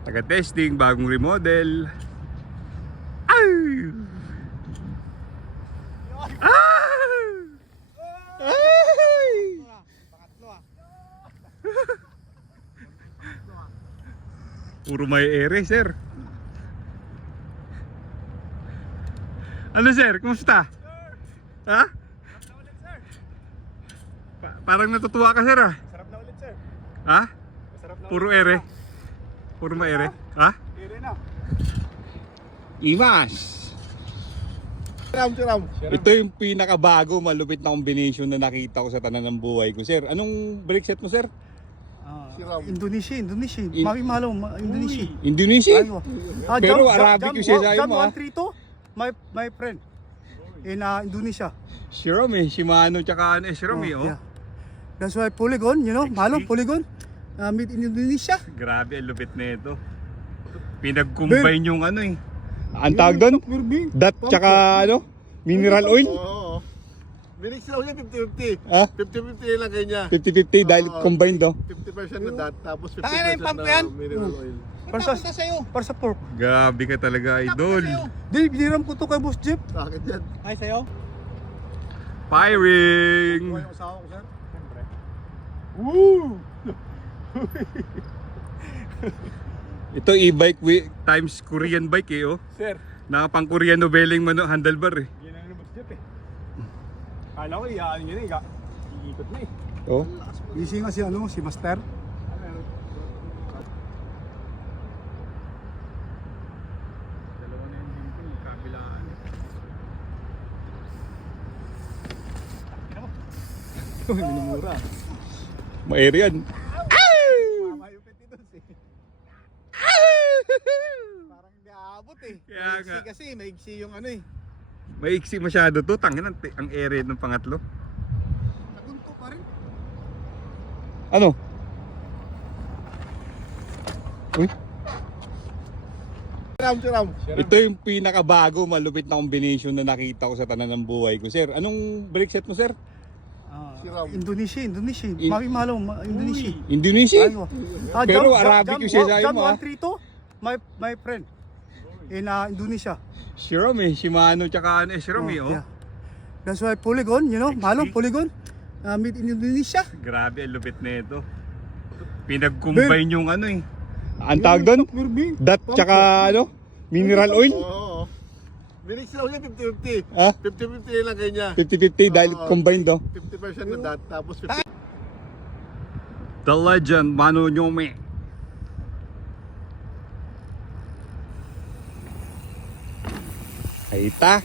Taga-testing, bagong remodel. Ay! Ay! Puro may ere, sir. Ano, sir? Kumusta? Ha? Parang natutuwa ka, sir, ah. Sarap na ulit, sir. Ha? Masarap na Puro ulit. ere. Puro may ere. Ha? Ere na. Imas! Siram. Ito yung pinakabago, malupit na combination na nakita ko sa tanan ng buhay ko, sir. Anong brake set mo, sir? Indonesia. In- Mami malo, Indonesia. Indonesia? Aywa. Pero Arabic yung siya sa'yo mo, ah. 132, my friend. In Indonesia. Shirome, Shimano tsaka Shirome, oh. Yeah. That's why Polygon, you know, malo, Polygon. Made in Indonesia. Grabe, ang lupit na ito. Pinag-combine yung ano eh. Ang tawag doon? Dat tsaka ano? Mineral oil? Oo. Minix lang niya 50-50. Ah? 50-50 lang kayo niya. 50-50 dahil combined, oh. 50% na dat, tapos 50% Tangina yung pump yan. na mineral oil. Para sa pork. Grabe ka talaga, idol. Biniram ko to kay Boss Jeep. Sa akin yan. Ay, sa'yo? Firing! Yung asawa ko, sir. Siyempre. Woo! Ito e-bike times Korean bike eh, oh. Sir, Nakapang Korean noveling man, handlebar eh. yan ang nabas dyan eh. Kala ko iyaan yun eh. Iikot na eh. Oh. Busy nga si Master. Dalawa na yung din magkabilaan. Minumura. Maere yan. Mayupit ito eh. Parang hindi aabot eh. Kaya Maigsi nga. kasi, maigsi yung ano eh. Maiksi masyado to, tangin ang ere ng pangatlo. Nagunto pa rin. Ano? Uy, Siram. ito yung pinakabago, malupit na combination na nakita ko sa tanan ng buhay ko, sir. Anong brake set mo, sir? Indonesia. Mami malo, Indonesia. Indonesia? Aywa. Pero Arabic yung siya sa'yo mo, ah. 132, my friend. In Indonesia. Shirome, Shimano tsaka Shirome, oh. Yeah. That's why Polygon, you know, malo, Polygon. Made in Indonesia. Grabe, ang lupit na ito. Pinag-combine yung ano eh. Ang tawag doon? Dat tsaka ano? Mineral oil? Oo. Minix lang niya 50-50. Ah? 50-50 lang kayo niya. 50-50 dahil Oo. combined, oh. 50% na dat, tapos 50%. The legend, Manu Nyome. Ahí está.